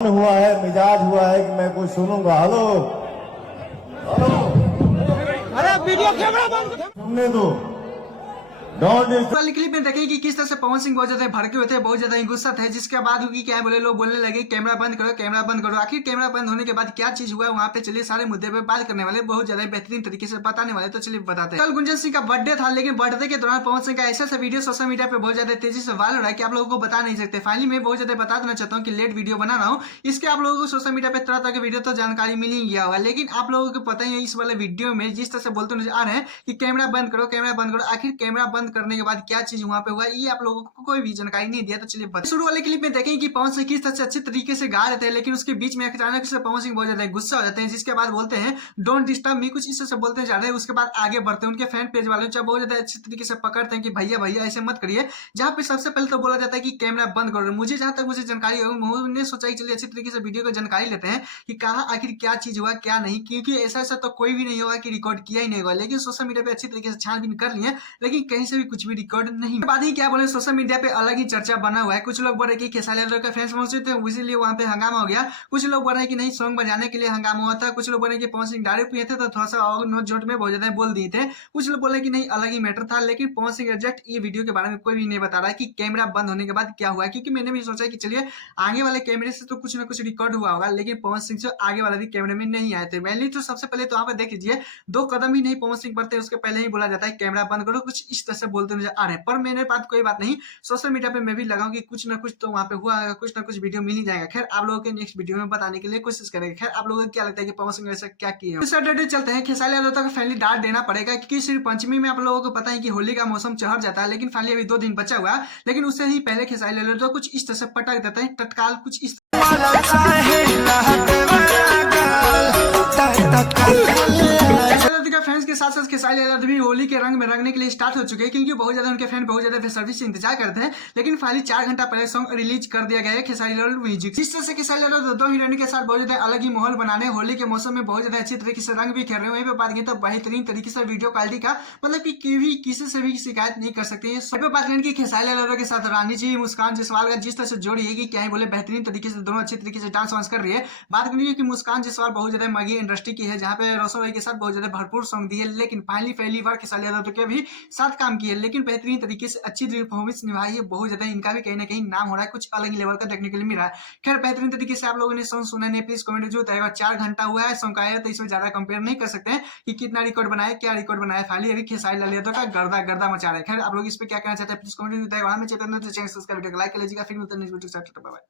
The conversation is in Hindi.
हुआ है, मिजाज हुआ है कि मैं कुछ सुनूंगा। हेलो हेलो, अरे वीडियो कैमरा बंद सुनने दो। डोंट वाली क्लिप में देखें कि किस तरह से पवन सिंह बहुत ज्यादा भड़के हुए थे, बहुत ज्यादा गुस्सा थे, जिसके बाद हुई क्या बोले, लोग बोलने लगे कैमरा बंद करो, कैमरा बंद करो। आखिर कैमरा बंद होने के बाद क्या चीज हुआ वहां पे, चलिए सारे मुद्दे पे बात करने वाले, बहुत ज्यादा बेहतरीन तरीके से बताने वाले। तो चलिए बताते हैं। कल गुंजन सिंह का बर्थडे था, लेकिन बर्थडे के दौरान पवन सिंह का ऐसा वीडियो सोशल मीडिया पे बहुत ज्यादा तेजी से वायरल हो रहा है कि आप लोगों को बता नहीं सकते। फाइनली मैं बहुत ज्यादा बता देना चाहता हूँ कि लेट वीडियो बना रहा हूँ, इसके आप लोगों को सोशल मीडिया पे तरह तरह के वीडियो तो जानकारी मिल ही गया होगा, लेकिन आप लोगों को पता ही है इस वाले वीडियो में जिस तरह से बोलते नजर आ रहे हैं कि कैमरा बंद करो, कैमरा बंद करो। आखिर कैमरा बंद करने के बाद क्या चीज वहां पे हुआ, ये आप लोगों को कोई भी जानकारी नहीं दिया। तो चलिए शुरू वाले क्लिप में देखें कि पवन सिंह किस तरह से अच्छे तरीके से गा रहे थे, लेकिन उसके बीच में अचानक से पवन सिंह बहुत ज्यादा गुस्सा हो जाते हैं, जिसके बाद बोलते हैं डोंट डिस्टर्ब मी, कुछ इस तरह से बोलते जा रहे हैं। उसके बाद आगे बढ़ते हैं, उनके फैन पेज वाले बहुत ज्यादा अच्छे तरीके से पकड़ते हैं कि भैया भैया ऐसे मत करिए। जहां पे सबसे पहले तो बोला जाता है कि कैमरा बंद करो। मुझे जहां तक मुझे जानकारी है, मैंने सोचा कि चलिए अच्छी तरीके से वीडियो को जानकारी लेते हैं कि कहा आखिर क्या चीज हुआ क्या नहीं, क्योंकि ऐसा ऐसा तो कोई भी नहीं होगा कि रिकॉर्ड किया ही नहीं होगा। लेकिन सोशल मीडिया पे अच्छी तरीके से छानबीन कर लिए, लेकिन कहीं से भी कुछ भी रिकॉर्ड नहीं। बाद ही क्या बोले, सोशल मीडिया पे अलग ही चर्चा बना हुआ है। कुछ लोग बोल रहे कि खेसारी लाल का फैंस पहुंचे थे, इसीलिए वहां पे हंगामा हो गया। कुछ लोग बोल रहे हैं कि नहीं, सॉन्ग बजाने के लिए हंगामा हुआ था। कुछ लोग बोल रहे हैं कि पवन सिंह दारू पिए थे तो थोड़ा सा और नोट जोट में बहुत ज्यादा बोल दिए थे। कुछ लोग बोले कि नहीं, अलग ही मैटर था। लेकिन पवन सिंह एग्जैक्ट ये वीडियो के बारे में कोई भी नहीं बता रहा है कि कैमरा बंद होने के बाद क्या हुआ है, क्योंकि मैंने भी सोचा कि चलिए आगे वाले कैमरे से तो कुछ ना कुछ रिकॉर्ड हुआ होगा, लेकिन पवन सिंह से आगे वाले भी कैमरे में नहीं आए थे। मैंने तो सबसे पहले तो वहां पर देख लीजिए, 2 कदम ही नहीं पवन सिंह बढ़ते उसके पहले ही बोला जाता है कैमरा बंद करो, कुछ इस तरह से बोलते नजर आ रहे हैं। पर मेरे बात कोई बात नहीं, सोशल मीडिया पे मैं भी लगाऊं कि कुछ ना कुछ तो वहां पे हुआ, कुछ ना कुछ वीडियो मिल ही जाएगा। खैर आप लोगों के नेक्स्ट वीडियो में बताने के लिए कोशिश करेंगे। खैर आप लोगों को क्या लगता है कि पवन सिंह ऐसा क्या किया। सैटरडे चलते हैं, खेसारी लाल को फाइनली डांट देना पड़ेगा, क्योंकि सिर्फ पंचमी में आप लोगों को पता है कि होली का मौसम चढ़ जाता है, लेकिन फाइनली अभी 2 दिन बचा हुआ है। लेकिन उससे ही पहले खेसारी लाल तो कुछ इस तरह से पटक देते हैं, तत्काल कुछ इस फैंस के साथ साथ खेसारी लाल भी होली के रंग में रंगने के लिए स्टार्ट हो चुके हैं, क्योंकि बहुत ज्यादा उनके फैन बहुत ज्यादा बेसब्री से इंतजार करते हैं। लेकिन फाइनली 4 घंटा पहले सॉन्ग रिलीज कर दिया गया है खेसारी लाल म्यूजिक। इस तरह से खेसारी लाल 2 हीरोइन के साथ बहुत ज्यादा अलग ही माहौल बनाने, होली के मौसम में बहुत ज्यादा अच्छी तरीके से रंग भी खेल रहे हैं। वहीं पे बात की तो बेहतरीन तरीके से वीडियो क्वालिटी का, मतलब कि किसी से भी शिकायत नहीं कर सकते हैं। बात करें कि खेसारी लाल के साथ रानी जी, मुस्कान जायसवाल का जिस तरह से जोड़ी है कि क्या ही बोले, बेहतरीन तरीके से दोनों अच्छी तरीके से डांस वांस कर रही है। बात करेंगे कि मुस्कान जायसवाल बहुत ज्यादा मगी इंडस्ट्री की है, जहाँ पे रोशन भाई के साथ बहुत ज्यादा भरपूर सॉन्ग दी है, लेकिन फाइनली पहली बार खेसारी लाल के भी साथ काम किया है, लेकिन बेहतरीन तरीके से अच्छी परफॉर्मेंस निभाई है। बहुत ज्यादा इनका भी कहीं ना कहीं नाम हो रहा है, कुछ अलग ही लेवल का देखने के लिए मिल रहा है। खैर बेहतरीन तरीके से आप लोगों ने सॉन्ग सुना नहीं, प्लीज कमेंट जरूर बताइएगा। 4 घंटा हुआ है सॉन्ग आया, तो इसमें ज्यादा कंपेयर नहीं कर सकते हैं कि कितना रिकॉर्ड बनाया, क्या रिकॉर्ड बनाया। फाइनली अभी खेसारी लाल का गर्दा गर्दा मचा रहा है। खैर आप लोग इस पे क्या कहना चाहते हैं, प्लीज कमेंट जरूर बताइएगा। हमें चैनल सब्सक्राइब कर वीडियो को लाइक कर लीजिएगा। फिर मिलते हैं नेक्स्ट वीडियो के साथ। Bye bye.